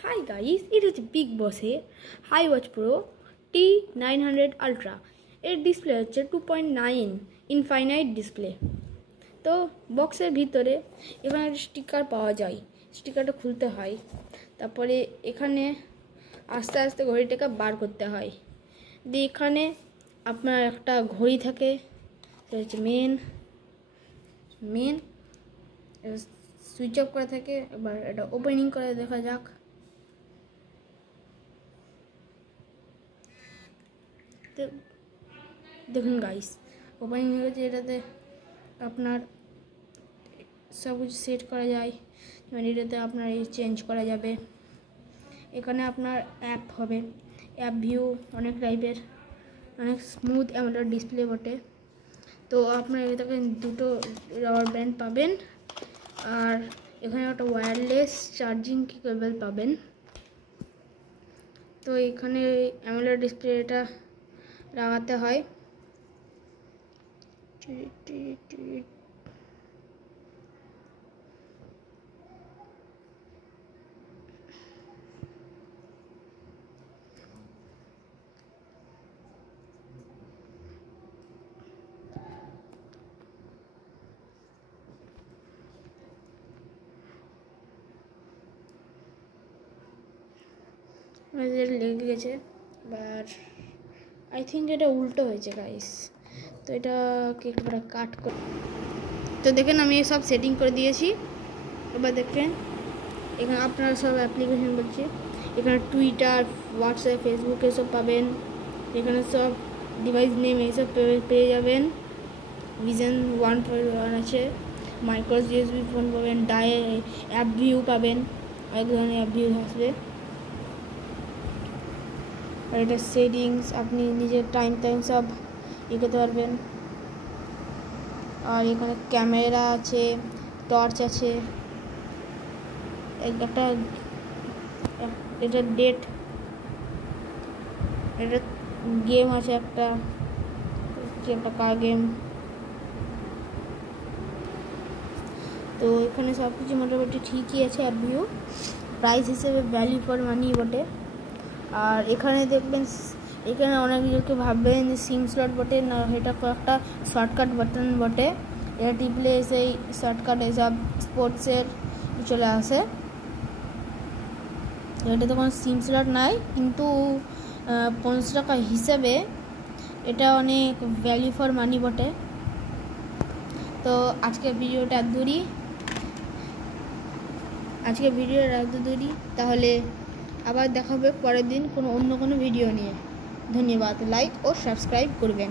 Hi guys, it is Big Boss here. HiWatch Pro T900 Ultra. এর display হচ্ছে 2.9 infinite display. তো বক্সের ভিতরে এখানে স্টিকার পাওয়া যায়, স্টিকারটা খুলতে হয়, তারপরে এখানে আস্তে আস্তে ঘড়িটাকে বার করতে হয়। দিয়ে এখানে আপনার একটা ঘড়ি থাকে, সেটা হচ্ছে মেন সুইচ অফ করা থাকে। এবার এটা ওপেনিং করে দেখা যাক। দেখুন গাইস, ওপেনিং হয়ে গেছে। এটাতে আপনার সব কিছু সেট করা যায়, যেমন এটাতে আপনার এই চেঞ্জ করা যাবে। এখানে আপনার অ্যাপ হবে, অ্যাপ ভিউ অনেক টাইপের, অনেক স্মুথ অ্যামোলেড ডিসপ্লে বটে। তো আপনার এটাকে দুটো রাবার ব্যান্ড পাবেন, আর এখানে একটা ওয়্যারলেস চার্জিং কেবল পাবেন। তো এখানে অ্যামোলেড ডিসপ্লেটা লাগাতে হয়। লেগে গেছে, এবার আই থিঙ্ক এটা উল্টো হয়েছে গাইস। তো এটাকে একটু কাট করে, তো দেখেন আমি সব সেটিং করে দিয়েছি। এবার দেখেন এখানে আপনারা সব অ্যাপ্লিকেশন বলছে, এখানে টুইটার, হোয়াটসঅ্যাপ, ফেসবুক এসব পাবেন। এখানে সব ডিভাইস নেম এইসব পেয়ে যাবেন। ভিশন 1.1 আছে, মাইক্রো ইউএসবি ফোন পাবেন, অ্যাপ ভিউ পাবেন, এক ধরনের অ্যাপ ভিউ আসবে। আর এটা সেটিংস, আপনি নিজের টাইম সব করতে পারবেন। আর এখানে ক্যামেরা আছে, টর্চ আছে, একটা এটা ডেট, এটা গেম আছে একটা কার গেম। তো এখানে সব কিছু মোটামুটি ঠিকই আছে। অ্যাপ ভিউ প্রাইস হিসেবে ভ্যালু ফর মানি বটে। আর এখানে দেখবেন, এখানে অনেক লোকে ভাববেন যে সিম স্লট বটে, না, এটা একটা শর্টকাট বাটন বটে। এটা টিপলে সেই শর্টকাট এসব স্পোর্টসের চলে আসে। এটা তো কোনো সিম স্লট নাই, কিন্তু 500 টাকা হিসেবে এটা অনেক ভ্যালু ফর মানি বটে। তো আজকের ভিডিওটা এত দূরই, তাহলে আবার দেখা হবে পরের দিন অন্য কোনো ভিডিও নিয়ে। ধন্যবাদ, লাইক ও সাবস্ক্রাইব করবেন।